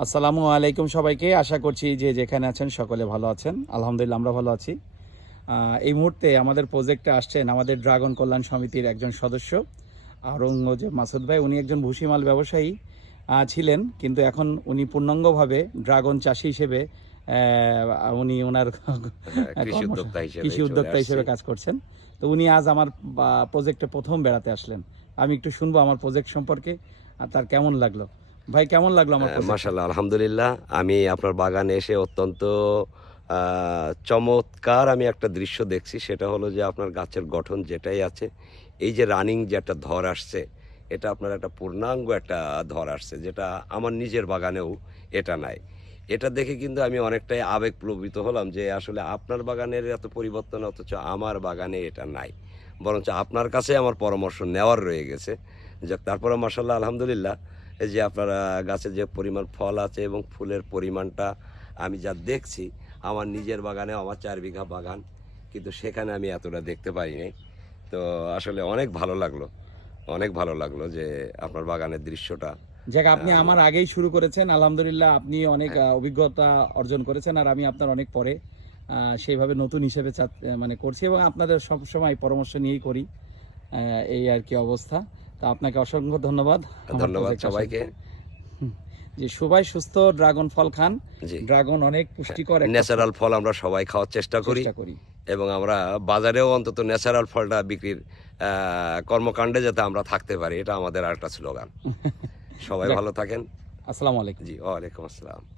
আসসালামু আলাইকুম সবাইকে। আশা করছি যে যেখানে আছেন সকলে ভালো আছেন। আলহামদুলিল্লাহ আমরা ভালো আছি। এই মুহূর্তে আমাদের প্রজেক্টে আসছেন আমাদের ড্রাগন কল্যাণ সমিতির একজন সদস্য আওরঙ্গজেব মাসুদ ভাই। উনি একজন ভুসিমাল ব্যবসায়ী ছিলেন, কিন্তু এখন উনি পূর্ণাঙ্গভাবে ড্রাগন চাষি হিসেবে উনি ওনার কৃষি কর্ম উদ্যোক্তা হিসেবে কৃষি চলে উদ্যোক্তা হিসেবে আসছি। কাজ করছেন। তো উনি আজ আমার প্রজেক্টে প্রথম বেড়াতে আসলেন। আমি একটু শুনবো আমার প্রজেক্ট সম্পর্কে আর তার কেমন লাগলো। ভাই, কেমন লাগলো আমার প্রজেক্টটা? মাশাআল্লাহ, আলহামদুলিল্লাহ। আমি আপনার বাগানে এসে অত্যন্ত চমৎকার আমি একটা দৃশ্য দেখছি। সেটা হলো যে আপনার গাছের গঠন যেটাই আছে, এই যে রানিং যে একটা ধর আসছে, এটা আপনার একটা পূর্ণাঙ্গ একটা ধর আসছে, যেটা আমার নিজের বাগানেও এটা নাই। এটা দেখে কিন্তু আমি অনেকটাই আবেগপ্রবৃত হলাম যে আসলে আপনার বাগানের এত পরিবর্তন, অথচ আমার বাগানে এটা নাই। বরঞ্চ আপনার কাছে আমার পরামর্শ নেওয়ার রয়ে গেছে। যাক, তারপরে মাশাআল্লাহ, আলহামদুলিল্লাহ, এই যে আপনার গাছে যে পরিমাণ ফল আছে এবং ফুলের পরিমাণটা আমি যা দেখছি, আমার নিজের বাগানে, আমার 4 বিঘা বাগান, কিন্তু সেখানে আমি এতটা দেখতে পাই নাই। তো আসলে অনেক ভালো লাগলো, অনেক ভালো লাগলো যে আপনার বাগানের দৃশ্যটা যাক, আপনি আমি আমার আগেই শুরু করেছেন। আলহামদুলিল্লাহ, আপনি অনেক হ্যাঁ, অভিজ্ঞতা অর্জন করেছেন আর আমি আপনার অনেক পরে সেইভাবে নতুন হিসেবে মানে করছি এবং আপনাদের সবসময় পরামর্শ নিয়েই করি। এই আর কি অবস্থা। তো আপনাকে অসংখ্য ধন্যবাদ আমার ধন্যবাদ প্রজেক্ট আসার সবাইকে। জন্য। যে সবাই সুস্থ ড্রাগন ফল খান। জি, ড্রাগন অনেক পুষ্টিকর একটা ফল। ন্যাচারাল ফল আমরা সবাই খাওয়ার চেষ্টা করি চেষ্টা করি। এবং আমরা বাজারেও অন্তত ন্যাচারাল ফলটা বিক্রির কর্মকাণ্ডে যাতে আমরা থাকতে পারি, এটা আমাদের আরেকটা স্লোগান। সবাই যাক, ভালো থাকেন। আসসালামু আলাইকুম। জি, ওয়ালাইকুম আসসালাম।